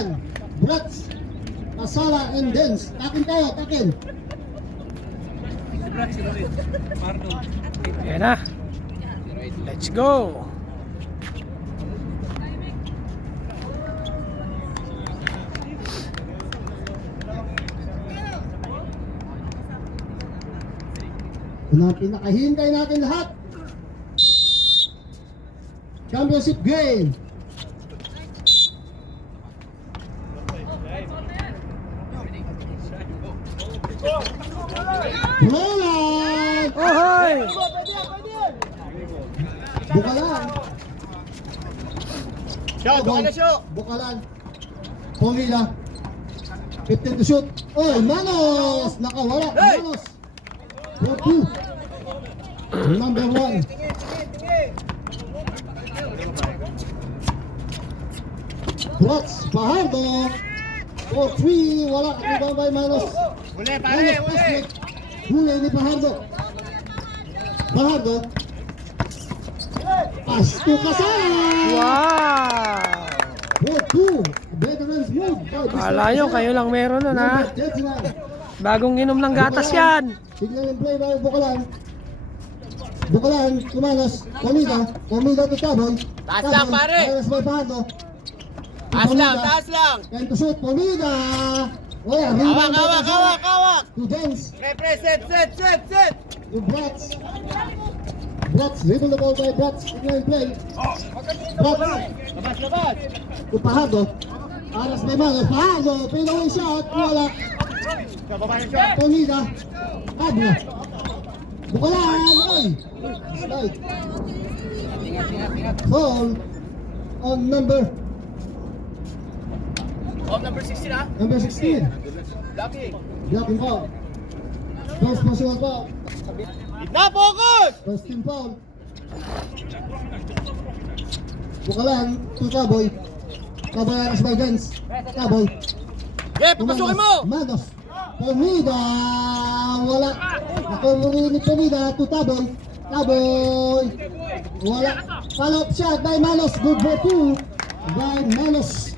Bukalan, Brats, Kasala, and Dens. Takin tayo, takin. Ayan na. Let's go. Ang pinakahintay natin lahat. Championship game. Roland! Ohoy! Bukalan. Show! Bukalan. Pumila. 15 to shoot. Oy, Manos! Nakawala. Manos. 4-2. Number 1. Brats, Fajardo. 4-3. Wala. Rebound by Manos. Uli, pare, uli! Huli ni Fajardo. Fajardo. Pass to Kasala. Wow! 4-2. Veterans move. Kala nyo, kayo lang meron nun ha. Bagong inom ng gatas yan. Tignan yung play by Bukalan. Bukalan, Kumanos, Comida to Taboy. Taas lang, pare. Taas by Fajardo. Taas lang! And to shoot, Comida. Wala, rebound by Kasala. Hawak! To Dens. Set! To Brats. Brats, dribble the ball by Brats. Tignan yung play. Brats. Labas! To Fajardo. Aras by Manos. Fajardo, pinaway shot. Wala. Comida. Abla. Bukalan. Oy. Slide. Foul on number Number 16 ha? number 16. Lucky! Blocking foul. First personal foul. Na, focus! First team foul. Bukalan to Taboy. Taboy aras by Dens. Taboy. Yeah, papasukin mo! Manos. Comida. Wala. Nakumuli ni Comida to Taboy. Taboy. Wala. Follow-up shot by Manos. Good for 2 by Manos.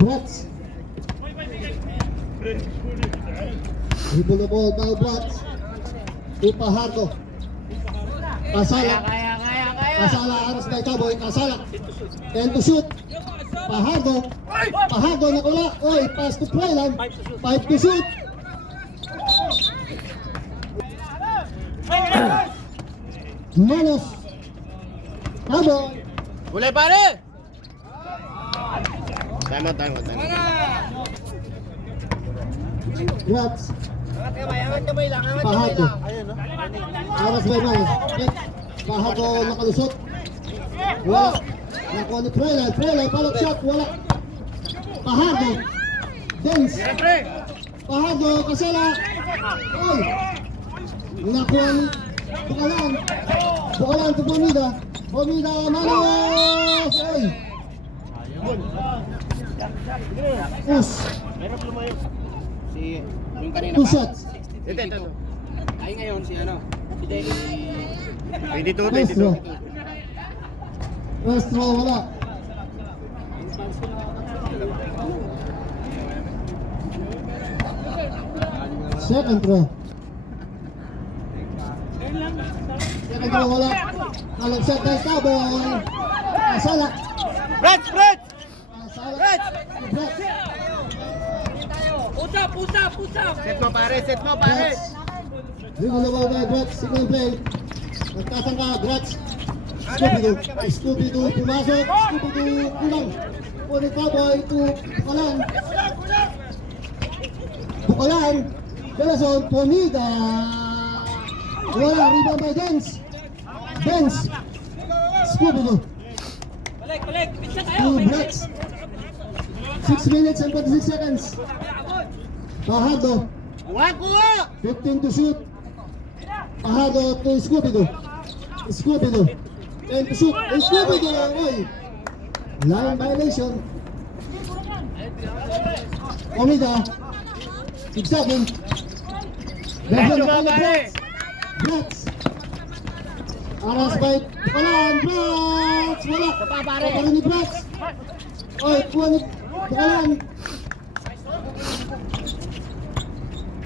Brats. Dribble the ball by Brats. To Fajardo. Kasala. Kaya! Kasala aras by Taboy. Kasala. 10 to shoot. Fajardo. Fajardo nakula. Oy, pass to Prelan. 5 to shoot. Manos. Taboy. Uli, pare! Time. Brats. Angat kamay lang. Fajardo. Aras by Manos. Fajardo nakalusot. Wala. Nakuha ni Prelan. Prelan, follow shot. Wala. Fajardo. Dens. Fajardo, Kasala. Oy. Nakuha ni Bukalan. Bukalan to Comida. Comida, Manos. Oy. Us. Si, yung kanina 2 shots. Ito. Ay ngayon si ano? Si Denny. 22. First row. First row, wala. Second row. Second row, wala. Kalang shot by Taboy. Kasala. Brad! Kasala. Brad! Brats. Pusa! Set mo pare! Brats. Dribble the ball by Brats. Signal play. Nagtatangka, Brats. Scooby-Doo. Pumasok. Scooby-Doo. Kulang. Puni Taboy to Bukalan. Bukalan. Delason. Comida. Wala. Rebound by Dens. Scooby-Doo. Two Brats. 6 minutes and 46 seconds. Fajardo. Kuha! 15 to shoot. Fajardo to Scooby-Doo. 10 to shoot. Scooby-Doo. Oy. Line violation. Comida. Zigzagging. Brats. Aras by Bukalan, Brats! Wala! Pare ni Brats! Oy, kuha ni Bukalan!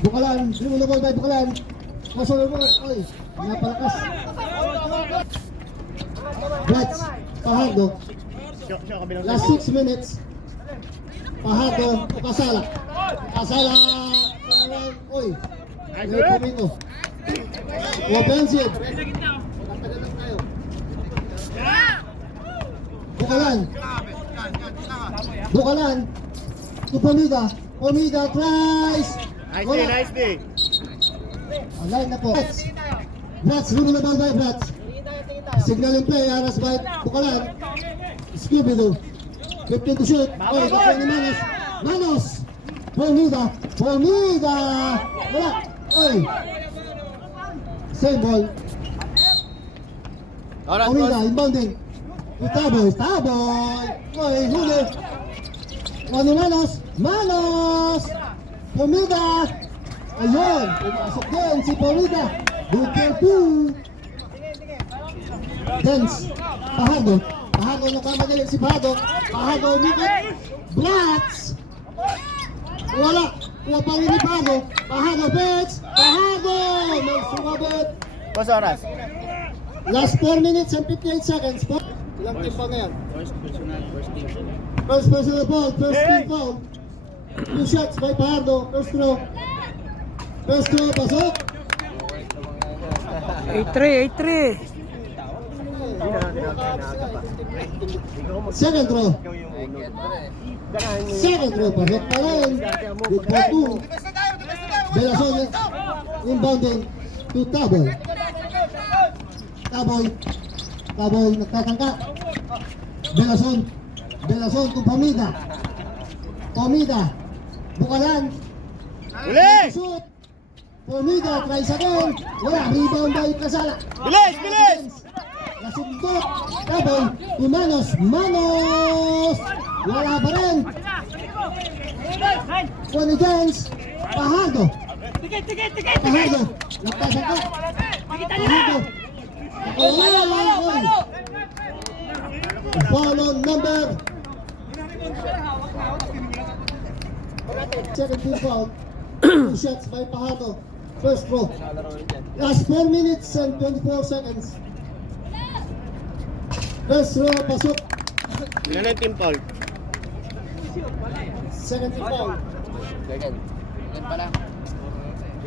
Bukalan, dribble na ball by Bukalan. Masolo mo, oy, napalakas. Brats, Pahardo. Last 6 minutes. Pahardo, Kasala. Kasala, oy. May pumino. Offensive. Bukalan. Bukalan. To Pomida. Pomida tries. Nice day. Align na po. Brats, dribble na ball by Brats. Signal in play, Aras by Bukalan. Scooby-Doo. 15 to shoot. Oy, kapwa ni Manos. Manos! Pomida. Pomida! Wala. Oy. Same ball. Alright, Pomida, boss. inbounding. To Taboy. Taboy! Oy, huli. Ano Manos? Manos! Pomida! Ayun! Pumasok din si Pomida. Good for 2. Dance. Pahago. Pahago na kamadali si Pahago. Pahago umikot. Blats. Wala. Kuha pa rin ni Pahago. Pahago Bets. Pahago. May sumabot. Boss oras. Last 4 minutes and 58 seconds. Ilang team pa ngayon? First team. First personal ball. First team foul. 2 shots by Pahago. First throw. First throw. Pasok. 8-3. Second throw. Second throw. Pasok pa rin. Good for 2. Belason inbounding to Taboy. Taboy. Taboy nagtatangka. Belason. Belason to Pomida. Pomida. Bukalan. Uli! Shoot. Pomida tries again. Wala. Rebound by Kasala. Bilis! Bilis! Nasundot. Taboy. To Manos. Manos. Wala pa rin. Tony James. Pahardo. Pahardo. Nagtasangka. Pahardo. Follow number. Second team foul. 2 shots by Pahardo. First throw. Last 4 minutes and 24 seconds. First throw, pasok. Ilan ang team foul? Second team foul. Second. Yan pala.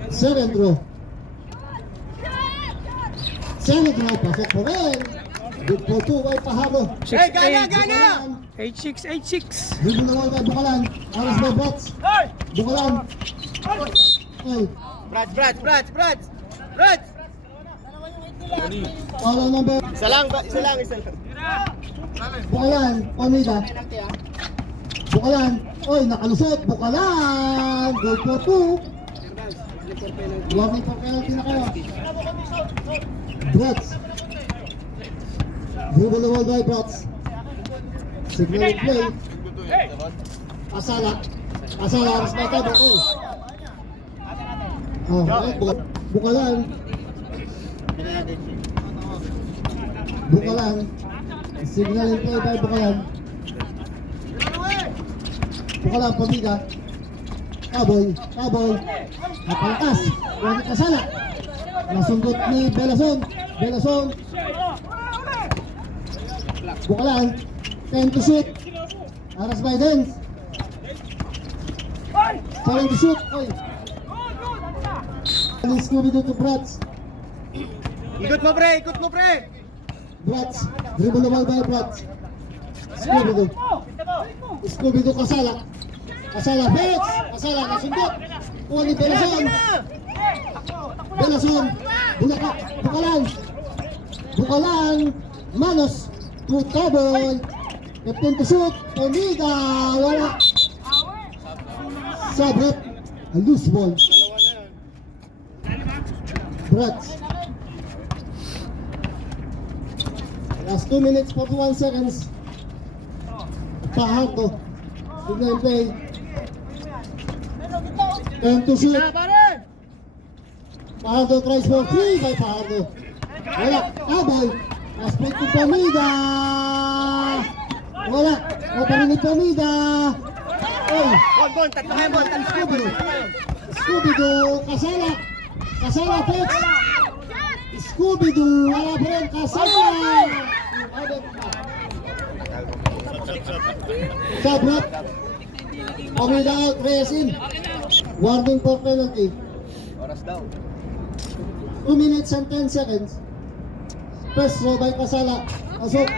Second throw. Second throw, pasok po rin. Good for 2 by Pahardo. 6-8. Bukalan. 8-6. Dribble na ball by Bukalan. Aras by Brats. Bukalan. Ay, Brad! follow number. Isa lang. Bukalan, Pomida. Bukalan. Oy, nakalusot. Bukalan. Good for 2. Warning for penalty na kayo. Brats. Dribble the ball by Brats. Signal in play. Asala. Asala, aras by Tabo. Oy. Right, Bukalan. Bukalan. Signal in play by Bukalan. Bukalan, Pomida. Taboy. Taboy. Napaltas. Wani Kasala. Nasundot ni Belason. Belason. Bukalan. 10 to shoot. Aras by Dens. 7 to shoot. Oy. Scooby-Doo to Brats. Ikot mo pre! Brats. Dribble the ball by Brats. Scooby-Doo. Scooby-Doo Kasala. Kasala Bets. Kasala nasundot. Kuha ni Belason. Belason. Bulaka. Bukalan. Bukalan. Manos. To Taboy. 15 to shoot. Pomida. Wala. Sabrot. A loose ball. Brats. Last 2 minutes, 41 seconds. Pahardo. Signal in play. And to shoot. Pahardo tries for 3 by Pahardo. Wala. Taboy. Last break to Pomida. Wala. O pa rin ni Pomida. Oy. Bon, tatlo kayo, Bon. Tatlo kayo, Bon. Scooby-Doo. Kasala. Kasala, Flex. Scooby-Doo. Wala pa rin. Kasala. Sabrap. Pomida out. Reyes in. Warning for penalty. Oras daw. 2 minutes and 10 seconds. First throw by Kasala. Pasok.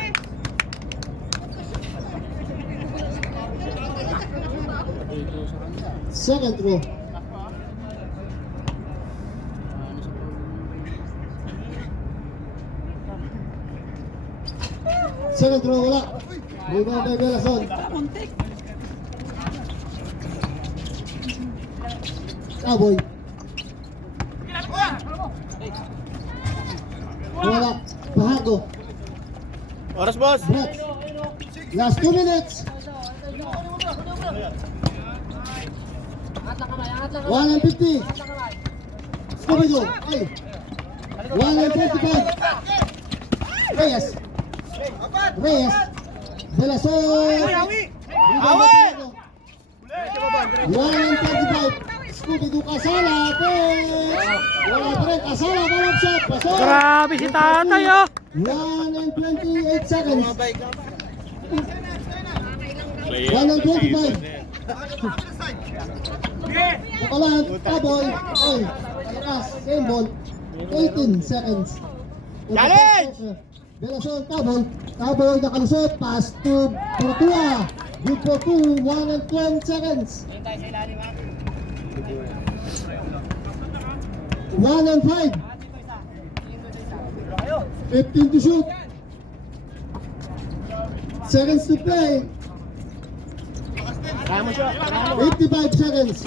Second throw. Second throw, wala. Rebound by Belason. Cowboy. Wala. Bahago. Oras, boss. Brett. Last 2 minutes. 150. Scooby-Doo. Ay. 155. Reyes. Reyes. Belason. Awi! 125. Scooby-Doo Kasala. Wala pa rin. Kasala. Balong shot. Pasok. Grabe si tatay oh. 1 and 28 seconds. 1 and 25. Bukalan, Cowboy. Oy, malakas. Same ball. 18 seconds. Challenge! Belason, Cowboy. Cowboy nakalusot. Pass to Tortua. Good for 2. 1 and 12 seconds. 1 and 5. 15 to shoot. Seconds to play. 55 seconds.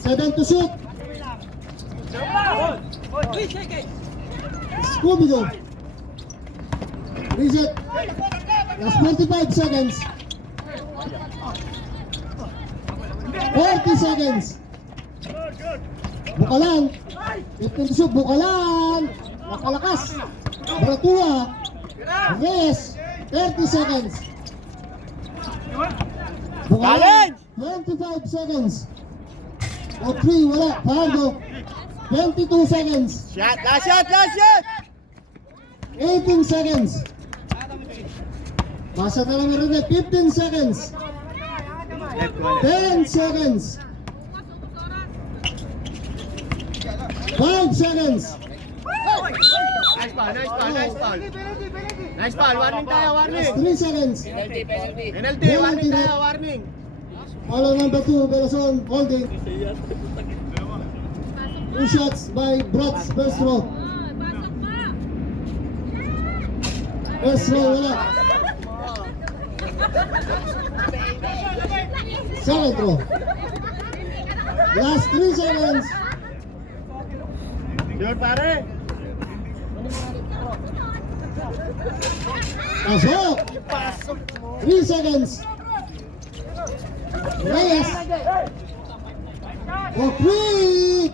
7 to shoot. Scooby-Doo. Reset. Last 45 seconds. 40 seconds. Bukalan. 15 to shoot. Bukalan. Nakalakas. Bratua. Reyes. 30 seconds. Bukalan. 25 seconds. O 3, wala. Fargo. 22 seconds. Shot, last shot, last shot! 18 seconds. Basa na lang rin 15 seconds. 10 seconds. 5 seconds. Nice ball, nice ball, nice ball. Nice ball, warning tayo, warning. 3 seconds. Penalty, warning tayo, warning. Follow number 2, Belason, holding. 2 shots by Brats, first row. First row, wala. Second row. Last 3 seconds. Yun, pare. Pasok. 3 seconds. Reyes. For 3.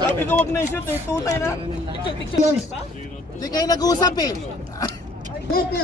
Sabi ko wag na i-shoot eh, tutay na. Yes. Hindi kayo nag-uusap eh.